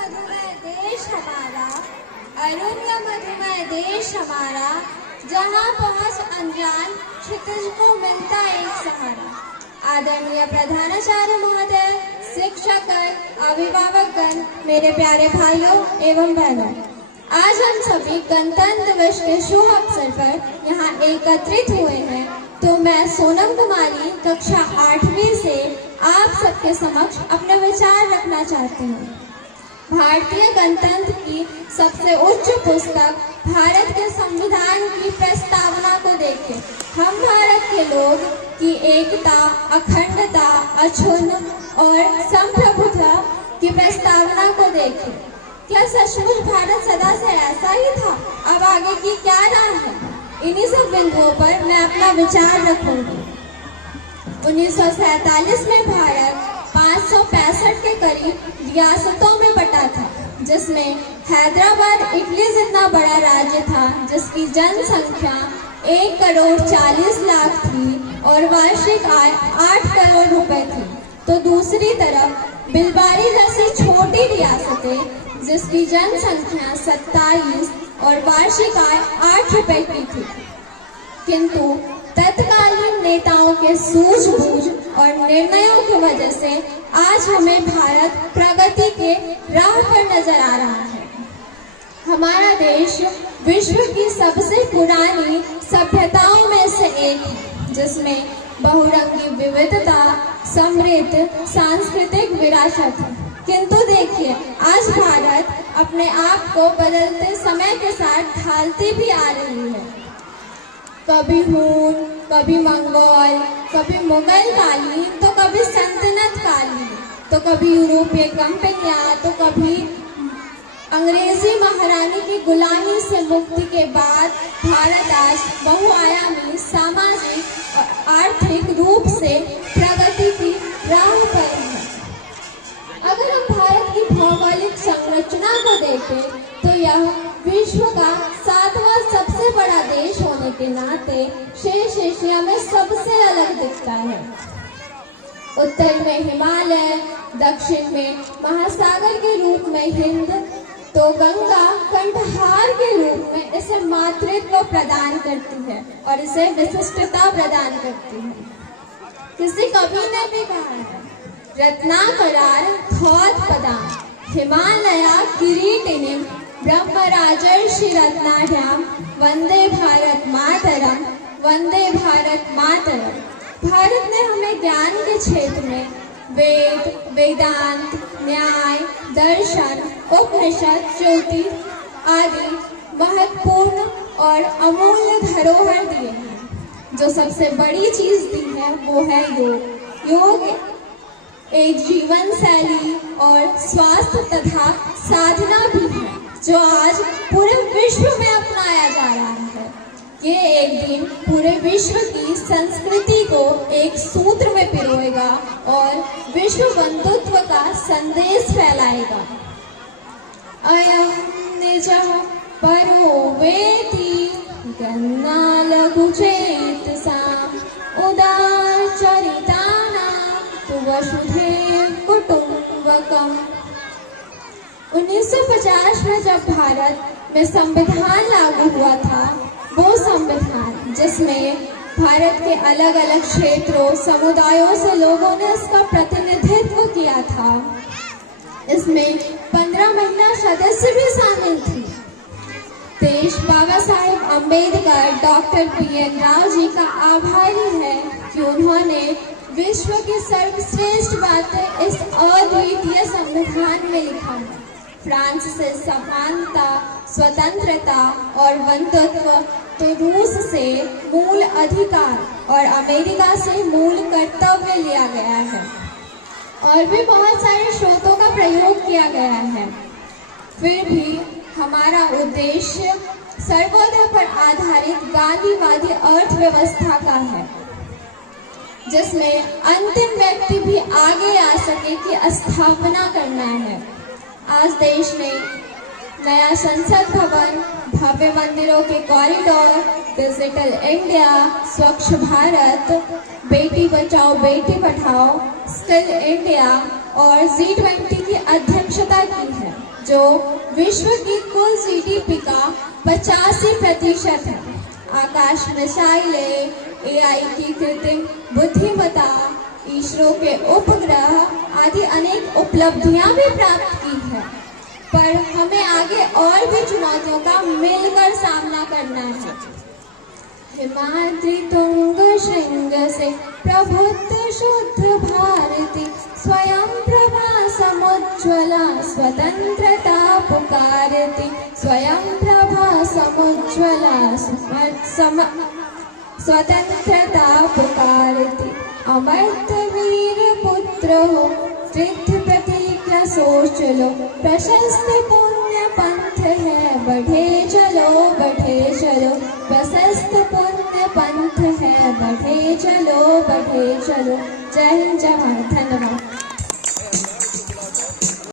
मधुमय देश हमारा, अरुण मधुमय देश हमारा, जहाँ पहुँच अनजान क्षितिज को मिलता एक सहारा। आदरणीय प्रधानाचार्य महोदय, शिक्षक, अभिभावकगण, मेरे प्यारे भाइयों एवं बहनों, आज हम सभी गणतंत्र दिवस के शुभ अवसर पर यहाँ एकत्रित हुए हैं। तो मैं सोनम कुमारी कक्षा 8वीं से आप सबके समक्ष अपने विचार रखना चाहती हूँ। भारतीय गणतंत्र की सबसे उच्च पुस्तक भारत के संविधान की प्रस्तावना को देखें। हम भारत के लोग की एकता, अखंडता, अछूत और संप्रभुता की प्रस्तावना को देखें। क्या सचमुच भारत सदा से ऐसा ही था? अब आगे की क्या राह है? इन्हीं सब बिंदुओं पर मैं अपना विचार रखूंगी। 1947 में भारत 565 के करीब रियासतों में बटा था, जिसमें हैदराबाद इटली जितना बड़ा राज्य था, जिसकी जनसंख्या 1,40,00,000 थी और वार्षिक आय 8 करोड़ रुपए थी। तो दूसरी तरफ बिलबारी जैसी छोटी रियासतें, जिसकी जनसंख्या 27 और वार्षिक आय 8 रुपए की थी, किंतु तत्कालीन नेताओं के सूझबूझ और निर्णयों की वजह से आज हमें भारत प्रगति के राह पर नजर आ रहा है। हमारा देश विश्व की सबसे पुरानी सभ्यताओं में से एक है, जिसमें बहुरंगी विविधता, समृद्ध सांस्कृतिक विरासत है। किंतु देखिए, आज भारत अपने आप को बदलते समय के साथ ढालती भी आ रही है। कभी हून, कभी मंगोल, कभी मुगल कालीन, तो कभी सल्तनत कालीन, तो कभी यूरोपीय कंपनियां, तो कभी अंग्रेजी महारानी की गुलामी से मुक्ति के बाद भारत आज बहुआयामी सामाजिक और आर्थिक रूप से प्रगति की राह पर है। अगर हम भारत की भौगोलिक संरचना को देखें तो यह विश्व का 7वां सबसे बड़ा देश होने के नाते शेष एशिया में सबसे अलग दिखता है। उत्तर में हिमालय, दक्षिण में महासागर के रूप में हिंद, तो गंगा कंठहार के रूप में इसे मातृत्व प्रदान करती है और इसे विशिष्टता प्रदान करती है। किसी कवि ने भी कहा है, रत्नाकरार थोत्पदां हिमालया किरीटिनीं ब्रह्मराजर्षि रत्नाढ्यां वंदे भारत मातरम, वंदे भारत मातरम। भारत ने हमें ज्ञान के क्षेत्र में वेद, वेदांत, न्याय, दर्शन, उपनिषद, ज्योतिष आदि महत्वपूर्ण और अमूल्य धरोहर दिए हैं। जो सबसे बड़ी चीज दी है वो है योग। योग एक जीवन शैली और स्वास्थ्य तथा साधना भी है, जो आज पूरे विश्व में अपनाया जा रहा है। ये एक दिन पूरे विश्व की संस्कृति को एक सूत्र में पिरोएगा और विश्व बंधुत्व का संदेश फैलाएगा। अयं निजः परो वेति गन्ना लघु चेतसाम् उदारचरितानां तु वसुधैव कुटुम्बकम्। 1950 में जब भारत में संविधान लागू हुआ था, वो संविधान जिसमें भारत के अलग अलग क्षेत्रों, समुदायों से लोगों ने इसका प्रतिनिधित्व किया था, इसमें 15 महिला सदस्य भी शामिल थी। देश बाबा साहेब अम्बेडकर, डॉक्टर BN राव जी का आभारी है कि उन्होंने विश्व की सर्वश्रेष्ठ बातें इस अद्वितीय संविधान में लिखा है। फ्रांस से समानता, स्वतंत्रता और बंधुत्व, तो रूस से मूल अधिकार और अमेरिका से मूल कर्तव्य लिया गया है। और भी बहुत सारे स्रोतों का प्रयोग किया गया है। फिर भी हमारा उद्देश्य सर्वोदय पर आधारित गांधीवादी अर्थव्यवस्था का है, जिसमें अंतिम व्यक्ति भी आगे आ सके की स्थापना करना है। आज देश में नया संसद भवन, भव्य मंदिरों के कॉरिडोर, डिजिटल इंडिया, स्वच्छ भारत, बेटी बचाओ बेटी पढ़ाओ, स्किल इंडिया और G20 की अध्यक्षता की है। जो विश्व की कुल जीडीपी का 85% है। आकाश मिसाइलें, एआई की कृत्रिम बुद्धिमत्ता, इसरो के उपग्रह आदि अनेक उपलब्धियां भी प्राप्त की है। पर हमें आगे और भी चुनौतियों का मिलकर सामना करना है। हिमाद्रि तुंग श्रृंग से प्रबुद्ध शुद्ध भारती, स्वयं प्रभा समुज्ज्वला स्वतंत्रता पुकारती, स्वयं प्रभा समुज्ज्वला स्वतंत्रता पुकारती। अमर्त वीर पुत्र हो, कृत प्रतिज्ञा सोच लो, प्रशस्त पुण्य पंथ है, बढ़े चलो बढ़े चलो, प्रशस्त पुण्य पंथ है, बढ़े चलो बढ़े चलो। जय हिंद, जय भारत, धन्यवाद।